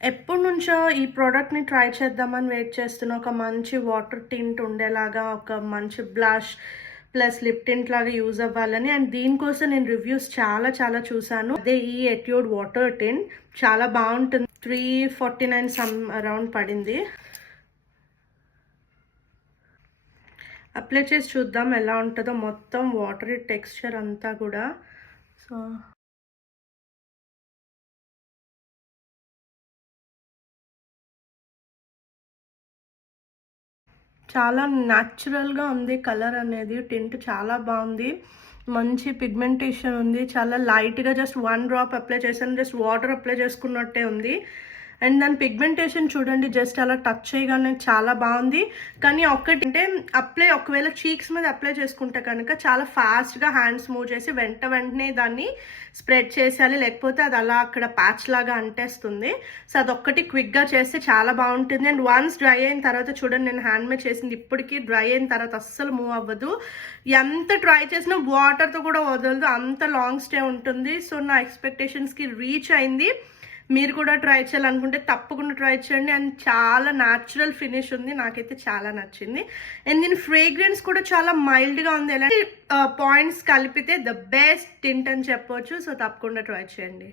ఎప్పటి నుంచో ఈ ప్రోడక్ట్‌ని ట్రై చేద్దామని వెయిట్ చేస్తున్నా. ఒక మంచి వాటర్ టింట్ ఉండేలాగా, ఒక మంచి బ్లష్ ప్లస్ లిప్ టింట్ లాగా యూజ్ అవ్వాలని. అండ్ దీనికోసం నేను రివ్యూస్ చాలా చాలా చూసాను. అదే ఈ ఎట్యూడ్ వాటర్ టింట్ చాలా బాగుంటుంది. 349 సమ్ అరౌండ్ పడింది. అప్లై చేసి చూద్దాం ఎలా ఉంటుందో. మొత్తం వాటరీ టెక్స్చర్ అంతా కూడా. సో చాలా న్యాచురల్‌గా ఉంది కలర్ అనేది. టింట్ చాలా బాగుంది. మంచి పిగ్మెంటేషన్ ఉంది. చాలా లైట్‌గా జస్ట్ 1 డ్రాప్ అప్లై చేశాను. జస్ట్ వాటర్ అప్లై చేసుకున్నట్టే ఉంది. అండ్ దాని పిగ్మెంటేషన్ చూడండి, జస్ట్ అలా టచ్ చేయగానే చాలా బాగుంది. కానీ ఒక్కటంటే ఒకవేళ చీక్స్ మీద అప్లై చేసుకుంటే కనుక చాలా ఫాస్ట్‌గా హ్యాండ్స్ మూవ్ చేసి వెంటనే దాన్ని స్ప్రెడ్ చేసేయాలి. లేకపోతే అది అలా అక్కడ ప్యాచ్ లాగా అంటేస్తుంది. సో అదొక్కటి క్విక్‌గా చేస్తే చాలా బాగుంటుంది. అండ్ వన్స్ డ్రై అయిన తర్వాత చూడండి, నేను హ్యాండ్ మీద చేసింది ఇప్పటికీ డ్రై అయిన తర్వాత అస్సలు మూవ్ అవ్వదు. ఎంత ట్రై చేసినా వాటర్తో కూడా వదలదు. అంత లాంగ్ స్టే ఉంటుంది. సో నా ఎక్స్పెక్టేషన్స్కి రీచ్ అయింది. మీరు కూడా ట్రై చేయాలనుకుంటే తప్పకుండా ట్రై చేయండి. అండ్ చాలా న్యాచురల్ ఫినిష్ ఉంది. నాకైతే చాలా నచ్చింది. అండ్ దీని ఫ్రేగ్రెన్స్ కూడా చాలా మైల్డ్గా ఉంది. ఎలాంటి పాయింట్స్ కలిపితే ద బెస్ట్ టింట్ అని చెప్పొచ్చు. సో తప్పకుండా ట్రై చేయండి.